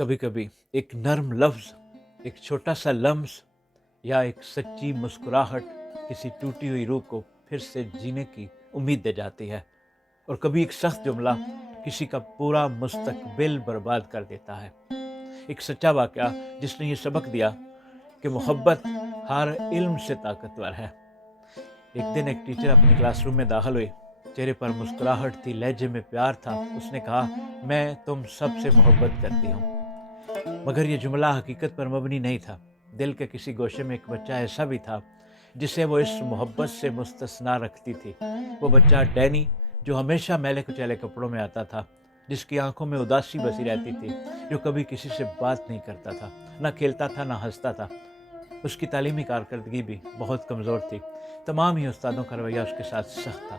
کبھی کبھی ایک نرم لفظ، ایک چھوٹا سا لمس یا ایک سچی مسکراہٹ کسی ٹوٹی ہوئی روح کو پھر سے جینے کی امید دے جاتی ہے، اور کبھی ایک سخت جملہ کسی کا پورا مستقبل برباد کر دیتا ہے۔ ایک سچا واقعہ جس نے یہ سبق دیا کہ محبت ہر علم سے طاقتور ہے۔ ایک دن ایک ٹیچر اپنی کلاس روم میں داخل ہوئی، چہرے پر مسکراہٹ تھی، لہجے میں پیار تھا۔ اس نے کہا، میں تم سب سے محبت کرتی ہوں۔ مگر یہ جملہ حقیقت پر مبنی نہیں تھا۔ دل کے کسی گوشے میں ایک بچہ ایسا بھی تھا جسے وہ اس محبت سے مستثنا رکھتی تھی۔ وہ بچہ ڈینی، جو ہمیشہ میلے کچیلے کپڑوں میں آتا تھا، جس کی آنکھوں میں اداسی بسی رہتی تھی، جو کبھی کسی سے بات نہیں کرتا تھا، نہ کھیلتا تھا نہ ہنستا تھا۔ اس کی تعلیمی کارکردگی بھی بہت کمزور تھی، تمام ہی استادوں کا رویہ اس کے ساتھ سخت تھا۔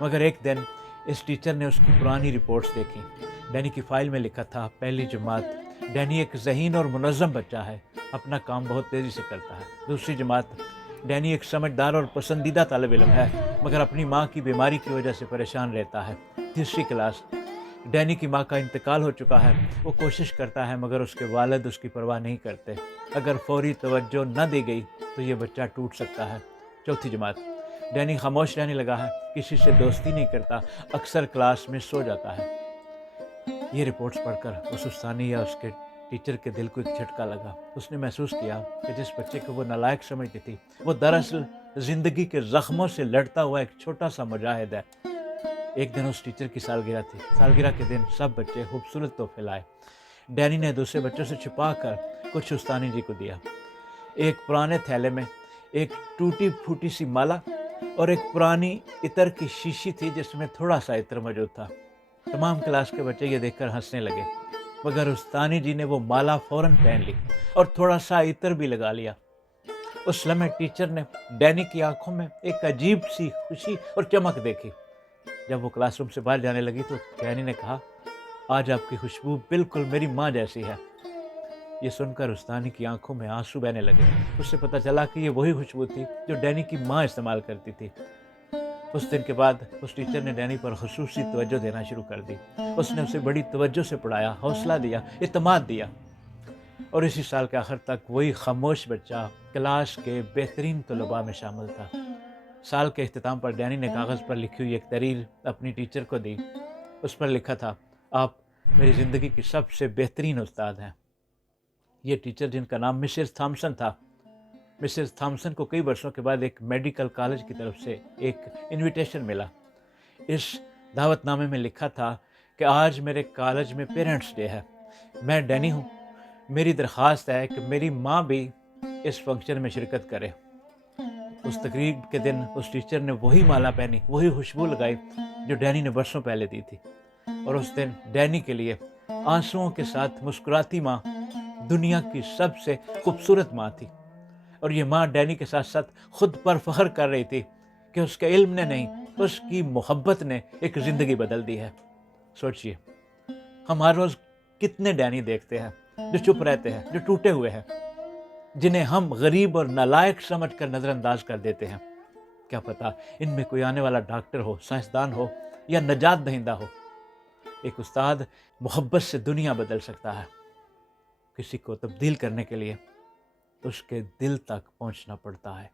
مگر ایک دن اس ٹیچر نے اس کی پرانی رپورٹس دیکھی۔ ڈینی کی فائل میں لکھا تھا، پہلی جماعت، ڈینی ایک ذہین اور منظم بچہ ہے، اپنا کام بہت تیزی سے کرتا ہے۔ دوسری جماعت، ڈینی ایک سمجھدار اور پسندیدہ طالب علم ہے، مگر اپنی ماں کی بیماری کی وجہ سے پریشان رہتا ہے۔ تیسری کلاس، ڈینی کی ماں کا انتقال ہو چکا ہے، وہ کوشش کرتا ہے مگر اس کے والد اس کی پرواہ نہیں کرتے، اگر فوری توجہ نہ دی گئی تو یہ بچہ ٹوٹ سکتا ہے۔ چوتھی جماعت، ڈینی خاموش رہنے لگا ہے، کسی سے دوستی نہیں کرتا، اکثر کلاس میں سو جاتا ہے۔ یہ رپورٹس پڑھ کر اس استانی یا اس کے ٹیچر کے دل کو ایک جھٹکا لگا۔ اس نے محسوس کیا کہ جس بچے کو وہ نالائق سمجھتی تھی، وہ دراصل زندگی کے زخموں سے لڑتا ہوا ایک چھوٹا سا مجاہد ہے۔ ایک دن اس ٹیچر کی سالگرہ تھی۔ سالگرہ کے دن سب بچے خوبصورت تحفے لائے۔ ڈینی نے دوسرے بچوں سے چھپا کر کچھ استانی جی کو دیا۔ ایک پرانے تھیلے میں ایک ٹوٹی پھوٹی سی مالا اور ایک پرانی عطر کی شیشی تھی جس میں تھوڑا سا عطر موجود تھا۔ تمام کلاس کے بچے یہ دیکھ کر ہنسنے لگے، مگر استانی جی نے وہ مالا فوراً پہن لی اور تھوڑا سا عطر بھی لگا لیا۔ اس لمحے ٹیچر نے ڈینی کی آنکھوں میں ایک عجیب سی خوشی اور چمک دیکھی۔ جب وہ کلاس روم سے باہر جانے لگی تو ڈینی نے کہا، آج آپ کی خوشبو بالکل میری ماں جیسی ہے۔ یہ سن کر استانی کی آنکھوں میں آنسو بہنے لگے۔ اس سے پتہ چلا کہ یہ وہی خوشبو تھی جو ڈینی کی ماں استعمال کرتی تھی۔ اس دن کے بعد اس ٹیچر نے ڈینی پر خصوصی توجہ دینا شروع کر دی۔ اس نے اسے بڑی توجہ سے پڑھایا، حوصلہ دیا، اعتماد دیا، اور اسی سال کے آخر تک وہی خاموش بچہ کلاس کے بہترین طلباء میں شامل تھا۔ سال کے اختتام پر ڈینی نے کاغذ پر لکھی ہوئی ایک تحریر اپنی ٹیچر کو دی۔ اس پر لکھا تھا، آپ میری زندگی کی سب سے بہترین استاد ہیں۔ یہ ٹیچر، جن کا نام مسز تھامسن تھا، مسز تھامسن کو کئی برسوں کے بعد ایک میڈیکل کالج کی طرف سے ایک انویٹیشن ملا۔ اس دعوت نامے میں لکھا تھا کہ آج میرے کالج میں پیرنٹس ڈے ہے، میں ڈینی ہوں، میری درخواست ہے کہ میری ماں بھی اس فنکشن میں شرکت کرے۔ اس تقریب کے دن اس ٹیچر نے وہی مالا پہنی، وہی خوشبو لگائی جو ڈینی نے برسوں پہلے دی تھی، اور اس دن ڈینی کے لیے آنسوؤں کے ساتھ مسکراتی ماں دنیا کی سب سے خوبصورت ماں تھی۔ اور یہ ماں ڈینی کے ساتھ ساتھ خود پر فخر کر رہی تھی کہ اس کے علم نے نہیں، اس کی محبت نے ایک زندگی بدل دی ہے۔ سوچئے، ہم ہر روز کتنے ڈینی دیکھتے ہیں جو چپ رہتے ہیں، جو ٹوٹے ہوئے ہیں، جنہیں ہم غریب اور نالائق سمجھ کر نظر انداز کر دیتے ہیں۔ کیا پتہ ان میں کوئی آنے والا ڈاکٹر ہو، سائنسدان ہو، یا نجات دہندہ ہو۔ ایک استاد محبت سے دنیا بدل سکتا ہے۔ کسی کو تبدیل کرنے کے لیے اس کے دل تک پہنچنا پڑتا ہے۔